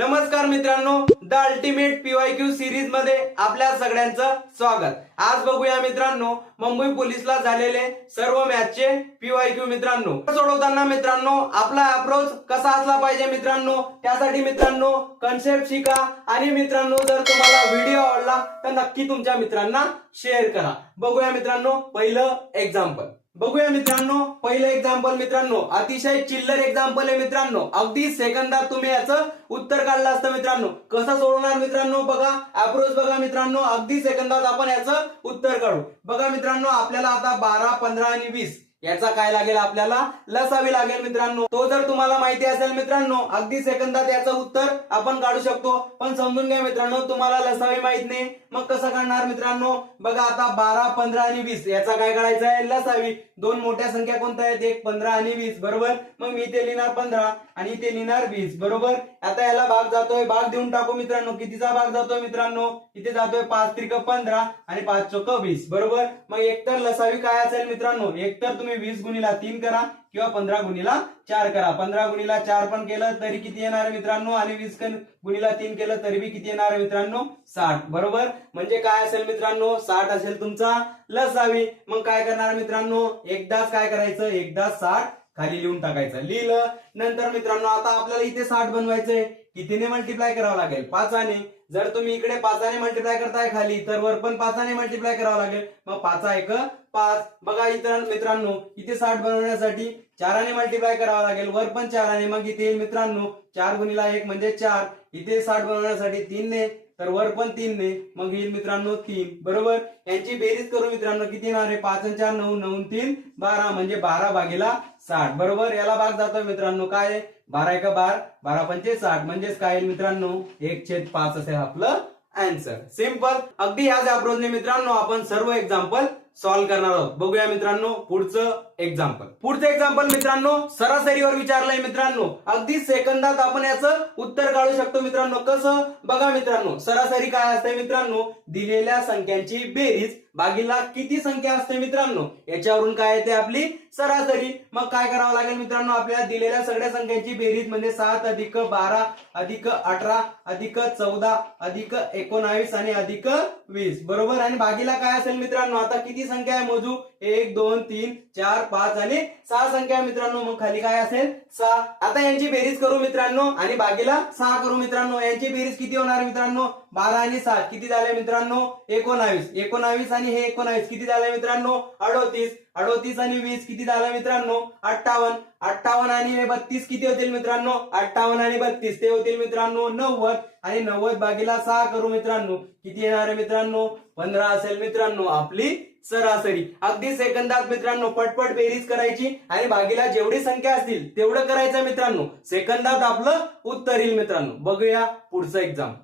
नमस्कार मित्रांनो the ultimate PY Q सिरीजमध्ये आपल्या सगळ्यांचं स्वागत. आज बघूया मित्रांनो मुंबई पोलीसला झालेले सर्व मॅचचे पीवायक्यू मित्रांनो. सोडवताना मित्रांनो आपला अप्रोच कसा असला पाहिजे मित्रांनो? त्यासाठी मित्रांनो कन्सेप्ट शिका. आणि मित्रांनो जर तुम्हाला व्हिडिओ आवडला तर नक्की तुमच्या मित्रांना शेअर करा. बघूया मित्रांनो पहिलं एक्झाम्पल बघूया मित्रांनो पहिलं एक्झाम्पल मित्रांनो अतिशय चिल्लर एक्झाम्पल आहे मित्रांनो. अगदी सेकंदात तुम्ही याचं उत्तर काढलं असतं मित्रांनो. कसं सोडवणार मित्रांनो बघा अप्रोच बघा मित्रांनो अगदी सेकंदात आपण याचं उत्तर काढू. बघा मित्रांनो आपल्याला आता बारा पंधरा आणि वीस याचा काय लागेल आपल्याला? लसावी लागेल मित्रांनो. तो जर तुम्हाला माहिती असेल मित्रांनो अगदी सेकंदात याचं उत्तर आपण काढू शकतो. पण समजून घ्या मित्रांनो तुम्हाला लसावी माहीत नाही. मग कसं काढणार मित्रांनो? बघा आता बारा पंधरा आणि वीस याचा काय काढायचा आहे? लसावी. दोन मोठ्या संख्या कोणत्या आहेत? एक पंधरा आणि वीस बरोबर? मग मी ते लिहिणार पंधरा आणि इथे लिहिणार वीस बरोबर? आता याला भाग जातोय. भाग देऊन टाकू मित्रांनो. कितीचा भाग जातोय मित्रांनो? इथे जातोय पाच त्रिक पंधरा आणि पाच चोक वीस बरोबर? मग एकतर लसावी काय असेल मित्रांनो? एकतर तुम्ही वीस गुणीला तीन करा. किंवा पंधरा गुणीला चार करा. पंधरा गुणीला चार पण केलं तरी किती येणार आहे मित्रांनो? आणि वीस कन- गुणीला तीन केलं तरी बी किती येणार आहे मित्रांनो? साठ. बरोबर? म्हणजे काय असेल मित्रांनो? साठ असेल तुमचा लसावी मग काय करणार मित्रांनो? एकदाच काय करायचं? एकदाच साठ खाली लिहून टाकायचं. लिहिलं. नंतर मित्रांनो आता आपल्याला इथे साठ बनवायचंय. कितीने मल्टिप्लाय करावं लागेल? पाचाने जर तुम्ही इकडे पाचाने मल्टिप्लाय करताय खाली तर वर पण पाचाने मल्टिप्लाय करावं लागेल. मग पाचा एक पाच. बघा इतर मित्रांनो इथे साठ बनवण्यासाठी चाराने मल्टिप्लाय करावं लागेल. वर पण चाराने मग इथे येईल मित्रांनो चार गुणीला एक म्हणजे चार. इथे साठ बनवण्यासाठी तीनने तर वर पण तीनने मग येईल मित्रांनो तीन. बरोबर? यांची बेरीज करू मित्रांनो किती येणार आहे? पाच आणि चार नऊ नऊ तीन बारा. म्हणजे बारा भागीला साठ. बरोबर? याला भाग जातो मित्रांनो. काय बारा एका बार. बारा पंचे साठ. म्हणजेच काय येईल मित्रांनो? एक छेद पाच असेल आपलं अँसर सिंपल अगदी याच अप्रोचने मित्रांनो आपण सर्व एक्झाम्पल सॉल्व्ह करणार आहोत. बघूया मित्रांनो पुढचं एक्झाम्पल पुढचं एक्झाम्पल मित्रांनो सरासरीवर विचारलंय मित्रांनो. अगदी सेकंदात आपण याचं उत्तर काढू शकतो मित्रांनो. कसं? बघा मित्रांनो सरासरी काय असते मित्रांनो? दिलेल्या संख्यांची बेरीज बागीला किती संख्या असते मित्रांनो? याच्यावरून काय येते आपली? सरासरी. मग काय करावं लागेल मित्रांनो? आपल्याला दिलेल्या सगळ्या संख्यांची बेरीज म्हणजे सात अधिक बारा अधिक अठरा अधिक चौदा अधिक एकोणावीस आणि अधिक वीस. बरोबर? आणि बागीला काय असेल मित्रांनो? आता किती संख्या आहे मोजू? एक दोन तीन चार पाच आणि सहा संख्या मित्रांनो मग खाली काय असेल? सहा. आता यांची बेरीज करू मित्रांनो आणि बागीला सहा करू मित्रांनो. यांची बेरीज किती होणार मित्रांनो? बारा आणि सात किती झाले मित्रांनो? एकोणावीस. एकोणावीस आणि हे एकोणावीस. किती झाले मित्रांनो? अडोतीस. अडोतीस आणि वीस. किती झालं मित्रांनो? अठ्ठावन्न. अठ्ठावन्न आणि हे बत्तीस किती होतील मित्रांनो? अठ्ठावन्न आणि बत्तीस. ते होतील मित्रांनो नव्वद. आणि नव्वद भागीला सहा करू मित्रांनो. किती येणार आहे मित्रांनो? पंधरा असेल मित्रांनो. आपली सरासरी. अगदी सेकंदात मित्रांनो पटपट बेरीज करायची आणि भागीला जेवढी संख्या असतील तेवढं करायचं मित्रांनो. सेकंदात आपलं उत्तर येईल मित्रांनो. बघूया पुढचं एक्झाम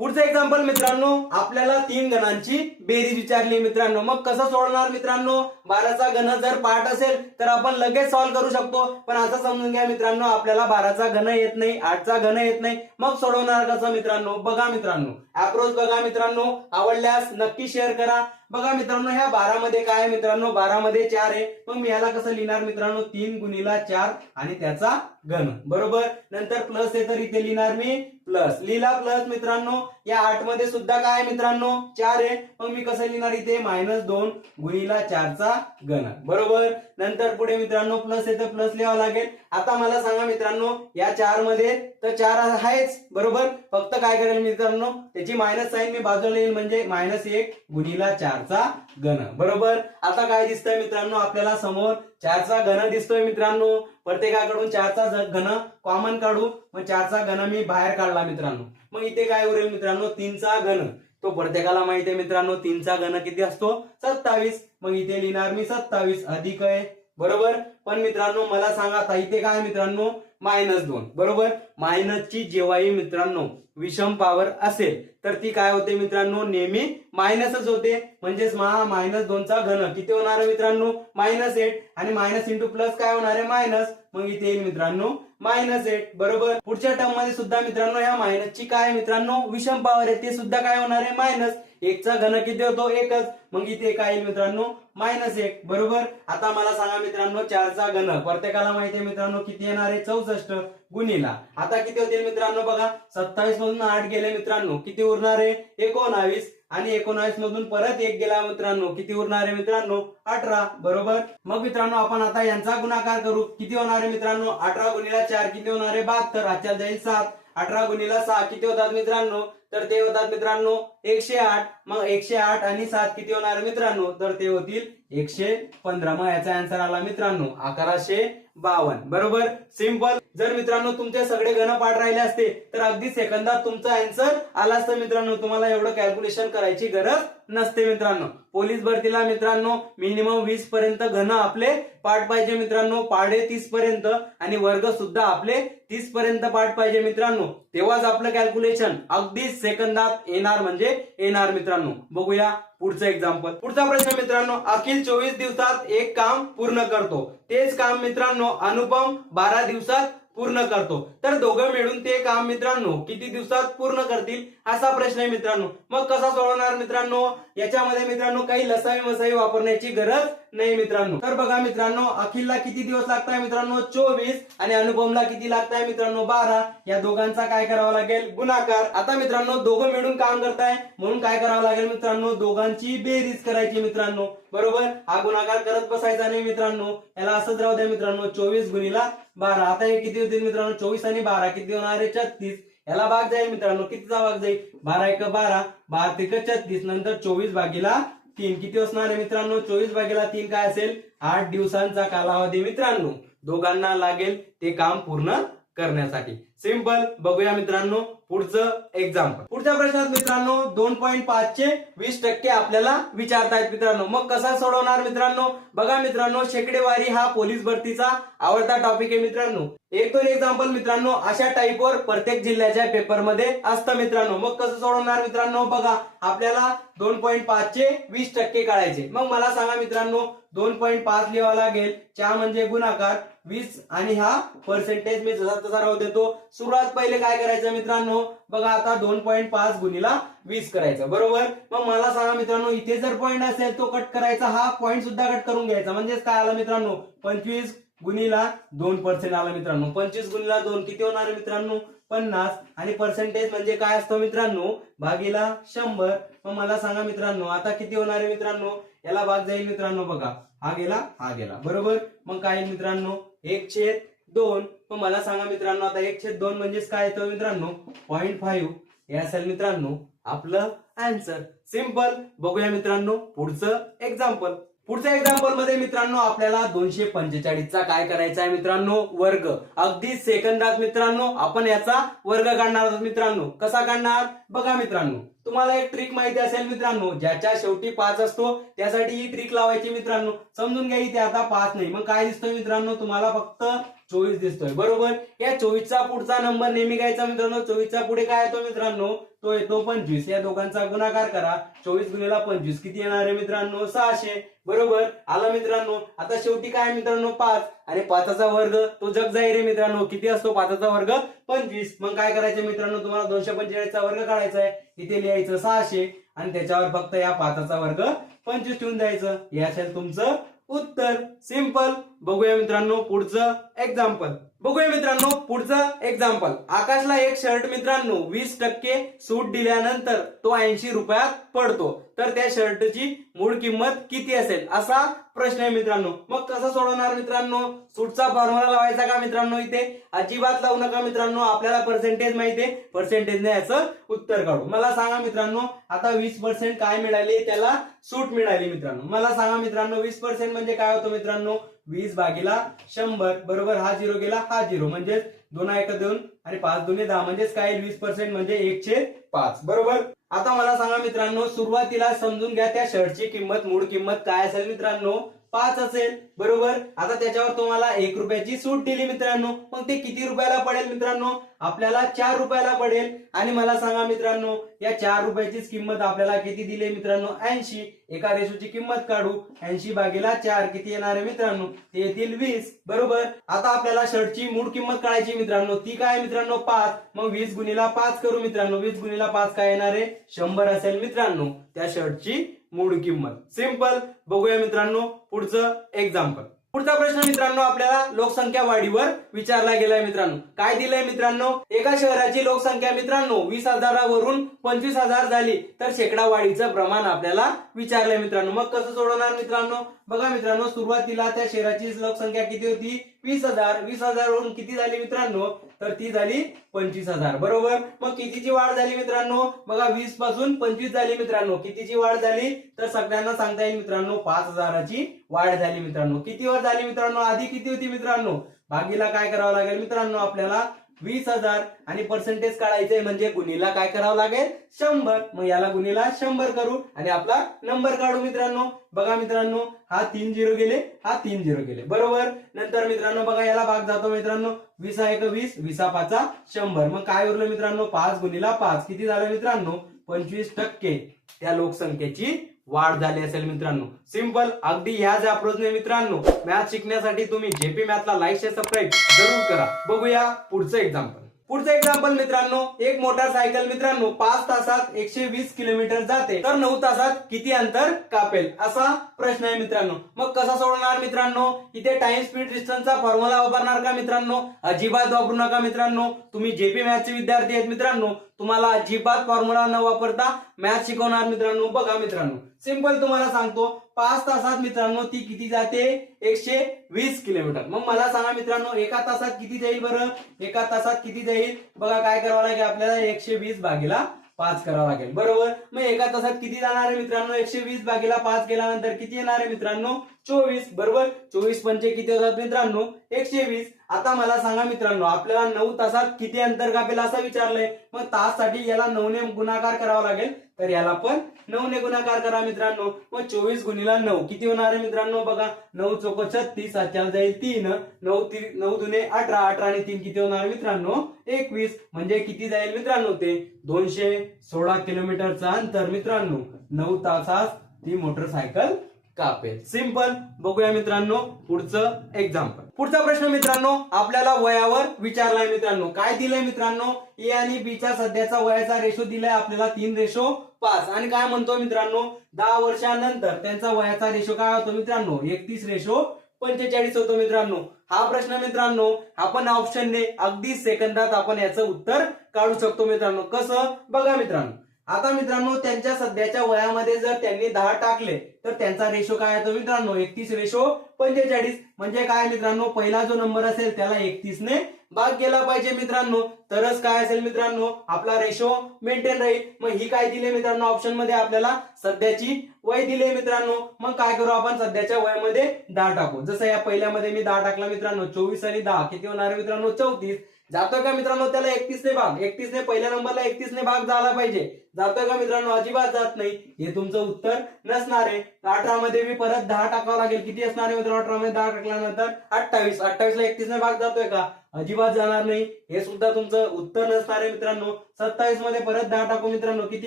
पुढचं एक्झाम्पल मित्रांनो आपल्याला तीन गणांची बेरीज विचारली मित्रांनो. मग कसं सोडणार मित्रांनो? बाराचा घन जर पाठ असेल तर आपण लगेच सॉल्व्ह करू शकतो. पण असं समजून घ्या मित्रांनो आपल्याला बाराचा घन येत नाही आठचा घन येत नाही. मग सोडवणार कसं मित्रांनो? बघा मित्रांनो. अप्रोच बघा मित्रांनो. आवडल्यास नक्की शेअर करा. बघा मित्रांनो ह्या बारा मध्ये काय आहे मित्रांनो? बारा मध्ये चार आहे. मग मी याला कसं लिहिणार मित्रांनो? तीन गुणीला चार आणि त्याचा घन. बरोबर? नंतर प्लस आहे तर इथे लिहिणार मी प्लस. लिहिला प्लस मित्रांनो. या आठमध्ये सुद्धा काय मित्रांनो? चार आहे. मग मी कसं लिहिणार इथे? मायनस दोन गुणीला चारचा गण बरोबर? नंतर पुढे मित्रांनो प्लस आहे प्लस लिहावं लागेल. आता मला सांगा मित्रांनो या चारमध्ये तर चार आहेच. बरोबर? फक्त काय करेल मित्रांनो त्याची मायनस साईन मी बाजूला येईल म्हणजे मायनस एक गुणीला चारचा गण बरोबर? आता काय दिसतंय मित्रांनो आपल्याला समोर? चारचा घन दिसतोय मित्रांनो. प्रत्येकाकडून चारचा घन कॉमन काढू. मग चारचा घन मी बाहेर काढला मित्रांनो. मग इथे काय उरेल मित्रांनो? तीनचा घन. तो प्रत्येकाला माहिती आहे मित्रांनो तीनचा घन किती असतो? सत्तावीस. मग इथे लिहिणार मी सत्तावीस अधिक आहे. बरोबर? पण मित्रांनो मला सांगा आता इथे काय मित्रांनो? मायनस दोन. बरोबर? मायनसची जेव्हाही मित्रांनो विषम पॉवर असेल तर ती काय होते मित्रांनो? नेहमी मायनसच होते. म्हणजेच महा मायनस दोनचा घन. किती होणार आहे मित्रांनो? मायनस एट आणि मायनस इंटू प्लस काय होणार आहे? मायनस. मग इथे येईल मित्रांनो. मायनस एट बरोबर? पुढच्या टर्ममध्ये सुद्धा मित्रांनो या मायनसची काय मित्रांनो? विषम पॉवर आहे. ते सुद्धा काय होणार आहे? मायनस एकचा घन किती होतो? एकच. मग इथे काय येईल मित्रांनो? मायनस एक बरोबर? आता मला सांगा मित्रांनो चारचा घन. प्रत्येकाला माहिती आहे मित्रांनो किती येणार आहे? चौसष्ट गुणीला. आता किती होतील मित्रांनो बघा? सत्तावीस मधून आठ गेले मित्रांनो. किती उरणार आहे? एकोणावीस. आणि एकोणावीस मधून परत एक गेला मित्रांनो. किती उरणार आहे मित्रांनो? अठरा. बरोबर? मग मित्रांनो आपण आता यांचा गुणाकार करू. किती होणार आहे मित्रांनो? अठरा गुणिला चार किती होणार? आहे बहात्तर. आजच्या जाईल सात. अठरा गुणिला सहा किती होतात मित्रांनो? तर ते होतात मित्रांनो एकशे आठ. मग एकशे आठ आणि सात किती होणार मित्रांनो? तर ते होतील एकशे पंधरा. मग याचा आन्सर आला मित्रांनो अकराशे बावन्न. बरोबर? सिंपल जर मित्रांनो तुमचे सगळे गणपाठ राहिले असते तर अगदी सेकंदात तुमचा अँसर आला असतं मित्रांनो. तुम्हाला एवढं कॅल्क्युलेशन करायची गरज नसते मित्रांनो. पोलीस भरतीला मित्रांनो मिनिमम वीस पर्यंत घन आपले पाठ पाहिजे मित्रांनो. पाडे तीस पर्यंत आणि वर्ग सुद्धा आपले तीस पर्यंत पाठ पाहिजे मित्रांनो. तेव्हाच आपलं कॅल्क्युलेशन अगदी सेकंदात येणार म्हणजे येणार मित्रांनो. बघूया पुढचं एक्झाम्पल पुढचा प्रश्न मित्रांनो अखिल चोवीस दिवसात एक काम पूर्ण करतो. तेच काम मित्रांनो अनुपम बारा दिवसात पूर्ण करतो. तर दोघं मिळून ते काम मित्रांनो किती दिवसात पूर्ण करतील असा प्रश्न आहे मित्रांनो. मग कसा सोडवणार मित्रांनो? याच्यामध्ये मित्रांनो काही लसावी मसावी वापरण्याची गरज नाही मित्रांनो. तर बघा मित्रांनो अखिलला किती दिवस लागताय मित्रांनो? चोवीस. आणि अनुपमला किती लागताय मित्रांनो? बारा. या दोघांचा काय करावा लागेल? गुणाकार. आता मित्रांनो दोघं मिळून काम करताय. म्हणून काय करावं लागेल मित्रांनो? दोघांची बेरीज करायची मित्रांनो. बरोबर? हा गुणाकार करत बसायचा नाही मित्रांनो. याला असंच राहू द्या मित्रांनो चोवीस गुणीला बारा. आता हे किती होतील मित्रांनो? चोवीस आणि बारा. किती होणार आहे? छत्तीस. याला भाग जाईल मित्रांनो. कितीचा भाग जाईल? बारा एक बारा. बारा तिक छत्तीस. नंतर चोवीस भागीला तीन. किती असणार आहे मित्रांनो? चोवीस भागीला तीन काय असेल? आठ दिवसांचा कालावधी मित्रांनो. दोघांना लागेल ते काम पूर्ण करण्यासाठी. सिंपल बघूया मित्रांनो पुढचं एक्झाम्पल पुढच्या प्रश्नात मित्रांनो दोन पॉईंट पाच चे वीस टक्के आपल्याला विचारतायत मित्रांनो. मग कसा सोडवणार मित्रांनो? बघा मित्रांनो शेकडेवारी हा पोलीस भरतीचा आवडता टॉपिक आहे मित्रांनो. एक दोन एक्झाम्पल मित्रांनो अशा टाईपवर प्रत्येक जिल्ह्याच्या पेपरमध्ये असतं मित्रांनो. मग कसं सोडवणार मित्रांनो? बघा आपल्याला दोन पॉईंट पाच चे वीस टक्के काढायचे. मग मला सांगा मित्रांनो दोन पॉईंट पाच लिहावा लागेल. चहा म्हणजे गुणाकार. वीस आणि हा पर्सेंटेज मी जसा तसा राहू देतो. सुरुवात पहिले काय करायचं मित्रांनो? बघा आता दोन पॉईंट पाच गुणीला वीस करायचं. बरोबर? मग मला सांगा मित्रांनो इथे जर पॉईंट असेल तो कट करायचा. हा पॉईंट सुद्धा कट करून घ्यायचा. म्हणजेच काय आला मित्रांनो? पंचवीस गुणीला दोन पर्सेंट आला मित्रांनो. पंचवीस गुणीला दोन किती होणार मित्रांनो? पन्नास. आणि पर्सेंटेज म्हणजे काय असतं मित्रांनो? भागीला शंभर. मग मला सांगा मित्रांनो आता किती होणार आहे मित्रांनो? याला भाग जाईल मित्रांनो बघा. हा गेला हा गेला. बरोबर? मग काय मित्रांनो? एक छेद दोन. मग मला सांगा मित्रांनो आता एक छेद दोन म्हणजेच काय येतं मित्रांनो? पॉईंट फाईव्ह हे असेल मित्रांनो आपलं आन्सर सिंपल बघूया मित्रांनो पुढचं एक्झाम्पल पुढच्या एक्झाम्पलमध्ये मित्रांनो आपल्याला दोनशे पंचेचाळीसचा काय करायचा आहे मित्रांनो? वर्ग. अगदी सेकंदात मित्रांनो आपण याचा वर्ग काढणार आहोत मित्रांनो. कसा काढणार? बघा मित्रांनो. तुम्हाला एक ट्रिक माहिती असेल मित्रांनो ज्याच्या शेवटी पाच असतो त्यासाठी ही ट्रिक लावायची मित्रांनो. समजून घ्या इथे आता पाच नाही. मग काय दिसतोय मित्रांनो? तुम्हाला फक्त चोवीस दिसतोय. बरोबर? या चोवीसचा पुढचा नंबर नेहमी घ्यायचा मित्रांनो. चोवीसचा पुढे काय येतो मित्रांनो? तो येतो पंचवीस. या दोघांचा गुणाकार करा. चोवीस गुणिला पंचवीस. किती येणार आहे मित्रांनो? सहाशे. बरोबर? आला मित्रांनो. आता शेवटी काय मित्रांनो? पाच. आणि पाचाचा वर्ग तो जग जाहीर आहे मित्रांनो. किती असतो? पाचाचा वर्ग पंचवीस. मग काय करायचं मित्रांनो? तुम्हाला दोनशे पंचेचाळीसचा वर्ग काढायचा आहे. इथे लिहायचं सहाशे. आणि त्याच्यावर फक्त या पाचाचा वर्ग पंचवीस ठेवून द्यायचं. हे असेल तुमचं उत्तर सिंपल बघूया मित्रांनो पुढचं एक्झाम्पल बघूया मित्रांनो पुढचं एक्झाम्पल आकाशला एक शर्ट मित्रांनो वीस टक्के सूट दिल्यानंतर तो ऐंशी रुपयात पडतो. तर त्या शर्टची मूळ किंमत किती असेल? असा प्रश्न आहे मित्रांनो. मग कसं सोडवणार मित्रांनो? सूटचा फॉर्म्युला लावायचा का मित्रांनो इथे? अजिबात लावू नका मित्रांनो. आपल्याला पर्सेंटेज माहिती आहे. पर्सेंटेजने याचं उत्तर काढू. मला सांगा मित्रांनो आता वीस पर्सेंट काय मिळाले? त्याला सूट मिळाली मित्रांनो. मला सांगा मित्रांनो वीस पर्सेंट म्हणजे काय होतं मित्रांनो? वीस भागीला शंभर. बरोबर हा झिरो गेला हा झिरो म्हणजेच दोन एक दोन आणि पाच दोन्ही दहा. म्हणजेच काय वीस पर्सेंट म्हणजे एकशे पाच. बरोबर? आता मला सांगा मित्रांनो सुरुवातीला समजून घ्या त्या शर्टची किंमत मूळ किंमत काय असेल मित्रांनो? पाच असेल बरोबर? आता त्याच्यावर तुम्हाला एक रुपयाची सूट दिली मित्रांनो. मग ते किती रुपयाला पडेल मित्रांनो? आपल्याला चार रुपयाला पडेल. आणि मला सांगा मित्रांनो या चार रुपयाचीच किंमत आपल्याला किती दिली मित्रांनो? ऐंशी. एका रेशोची किंमत काढू. ऐंशी भागीला चार किती येणार आहे मित्रांनो? ते येतील वीस. बरोबर? आता आपल्याला शर्टची मूळ किंमत काढायची मित्रांनो. ती काय मित्रांनो? पाच. मग वीस गुणीला पाच करू मित्रांनो. वीस गुणीला पाच काय येणार आहे? शंभर असेल मित्रांनो. त्या शर्टची मूळ किंमत. सिंपल बघूया मित्रांनो पुढचं एक्झाम्पल पुढचा प्रश्न मित्रांनो आपल्याला लोकसंख्या वाढीवर विचारला गेलाय मित्रांनो. काय दिलंय मित्रांनो? एका शहराची लोकसंख्या मित्रांनो वीस हजारावरून पंचवीस हजार झाली. तर शेकडा वाढीचं प्रमाण आपल्याला विचारलंय मित्रांनो. मग कसं सोडवणार मित्रांनो? बघा मित्रांनो सुरुवातीला त्या शहराची लोकसंख्या किती होती? वीस हजार वीस हजारवरून किती झाली मित्रांनो? तर ती झाली पंचवीस हजार बरोबर? मग कितीची वाढ झाली मित्रांनो? बघा वीसपासून पंचवीस झाली मित्रांनो. कितीची वाढ झाली? तर सगळ्यांना सांगता येईल मित्रांनो पाच हजाराची वाढ झाली मित्रांनो. कितीवर झाली मित्रांनो? आधी किती होती मित्रांनो? भागीला काय करावं लागेल मित्रांनो आपल्याला? वीस हजार आणि पर्सेंटेज काढायचंय म्हणजे गुणीला काय करावं लागेल? शंभर. मग याला गुणीला शंभर करू आणि आपला नंबर काढू मित्रांनो. बघा मित्रांनो हा तीन झिरो गेले हा तीन झिरो गेले. बरोबर? नंतर मित्रांनो बघा याला भाग जातो मित्रांनो. वीस एक वीस? विसा पाचा शंभर. मग काय उरलं मित्रांनो? पाच गुणीला पाच. किती झालं मित्रांनो? पंचवीस टक्के. त्या लोकसंख्येची वाढ झाली असेल मित्रांनो. सिंपल अगदी ह्याच अप्रोचने मित्रांनो मॅथ शिकण्यासाठी तुम्ही जेपी मॅथला लाईक शेअर सबस्क्राईब जरूर करा. बघूया पुढचं एक्झाम्पल पुढचं एक्झाम्पल मित्रांनो एक मोटारसायकल मित्रांनो पाच तासात एकशे वीस किलोमीटर जाते. तर नऊ तासात किती अंतर कापेल? असा प्रश्न आहे मित्रांनो. मग कसा सोडवणार मित्रांनो? इथे टाइम स्पीड डिस्टन्सचा फॉर्म्युला वापरणार का मित्रांनो? अजिबात वापरू नका मित्रांनो. तुम्ही जेपी मॅथचे विद्यार्थी आहेत मित्रांनो. तुम्हाला अजिबात फॉर्म्युला न वापरता मॅथ शिकवणार मित्रांनो. बघा मित्रांनो. सिंपल तुम्हाला सांगतो. पाच तासात मित्रांनो ती किती जाते? एकशे वीस किलोमीटर मग मला सांगा मित्रांनो एका तासात किती जाईल बरं? एका तासात किती जाईल? बघा काय करावं लागेल आपल्याला? एकशे वीस भागीला पाच करावं लागेल. बरोबर? मग एका तासात किती जाणार आहे मित्रांनो? एकशे वीस भागीला पाच केल्यानंतर किती येणार आहे मित्रांनो? चोवीस बरोबर? चोवीस पंचे किती होतात मित्रांनो? एकशे वीस आता मला सांगा मित्रांनो आपल्याला नऊ तासात किती अंतर कापेल असं विचारलंय. मग ताससाठी याला नऊने गुणाकार करावा लागेल. तर याला पण नऊने गुणाकार करा मित्रांनो. मग चोवीस गुणीला नऊ. किती होणार आहे मित्रांनो बघा. नऊ चोक छत्तीस आजच्याला जाईल तीन. नऊ ती नऊ दुने अठरा अठरा आणि तीन किती होणार मित्रांनो? एकवीस. म्हणजे किती जाईल मित्रांनो ते? दोनशे सोळा किलोमीटरचं अंतर मित्रांनो. नऊ तासात ती मोटरसायकल कापेल सिंपल बघूया मित्रांनो पुढचं एक्झाम्पल पुढचा प्रश्न मित्रांनो आपल्याला वयावर विचारलाय मित्रांनो. काय दिलंय मित्रांनो? ए आणि बी चा सध्याचा वयाचा रेशो दिलाय आपल्याला तीन रेशो पाच. आणि काय म्हणतो मित्रांनो? दहा वर्षानंतर त्यांचा वयाचा रेशो काय होतो मित्रांनो? एकतीस रेशो पंचेचाळीस होतो मित्रांनो. हा प्रश्न मित्रांनो आपण ऑप्शनने अगदी सेकंदात आपण याचं उत्तर काढू शकतो मित्रांनो. कसं? बघा मित्रांनो. आता मित्रांनो त्यांच्या सध्याच्या वयामध्ये जर त्यांनी दहा टाकले तर त्यांचा रेशो काय येतो मित्रांनो? एकतीस रेशो पंचेचाळीस. म्हणजे काय मित्रांनो? पहिला जो नंबर असेल त्याला एकतीस ने भाग गेला पाहिजे मित्रांनो. तरच काय असेल मित्रांनो? आपला रेशो मेंटेन राहील. मग ही काय दिले मित्रांनो? ऑप्शनमध्ये आपल्याला सध्याची वय दिले मित्रांनो. मग काय करू आपण? सध्याच्या वयामध्ये दहा टाकू. जसं या पहिल्यामध्ये मी दहा टाकला मित्रांनो चोवीस आणि दहा. किती होणार मित्रांनो? चौतीस. जातोय का मित्रांनो त्याला एकतीस ने भाग? एकतीसने पहिल्या नंबरला एकतीस ने भाग झाला पाहिजे. जातोय का मित्रांनो? अजिबात जात नाही. हे तुमचं उत्तर नसणार आहे. अठरा मध्ये मी परत दहा टाकावं लागेल. किती असणार आहे मित्रांनो? अठरा मध्ये दहा टाकल्यानंतर अठ्ठावीस. अठ्ठावीस ला एकतीस ने भाग जातोय का? अजिबात जाणार नाही. हे सुद्धा तुमचं उत्तर नसणार आहे मित्रांनो. सत्तावीसमध्ये परत दहा टाकू मित्रांनो. किती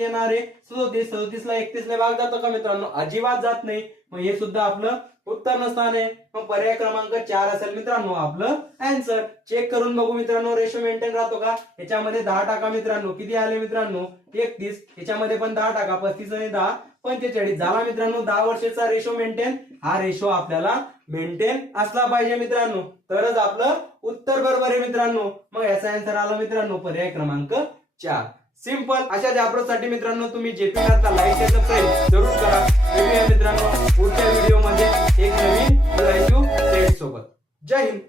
येणार आहे? सदोतीस सदोतीस ला एकतीस ने भाग जातो का मित्रांनो? अजिबात जात नाही. मग हे सुद्धा आपलं उत्तर नसणार आहे. मग पर्याय क्रमांक चार असेल मित्रांनो आपलं अँसर चेक करून बघू मित्रांनो. रेशो मेंटेन राहतो का? याच्यामध्ये दहा टाका मित्रांनो. किती आले मित्रांनो? एकतीस याच्यामध्ये पण दहा टाका पस्तीस आणि दहा पंचेचाळीस. झाला मित्रांनो दहा वर्षाचा रेशो मेंटेन हा रेशो आपल्याला मेंटेन असला पाहिजे मित्रांनो. तरच आपलं उत्तर बरोबर आहे मित्रांनो. मग याचा आन्सर आला मित्रांनो पर्याय क्रमांक चार. सिंपल अशा साठी मित्रांनो तुम्ही जेपी आता लाईक सबस्क्राईब जरूर करा. मित्रांनो पुढच्या व्हिडिओमध्ये एक नवीन सोबत. जय हिंद.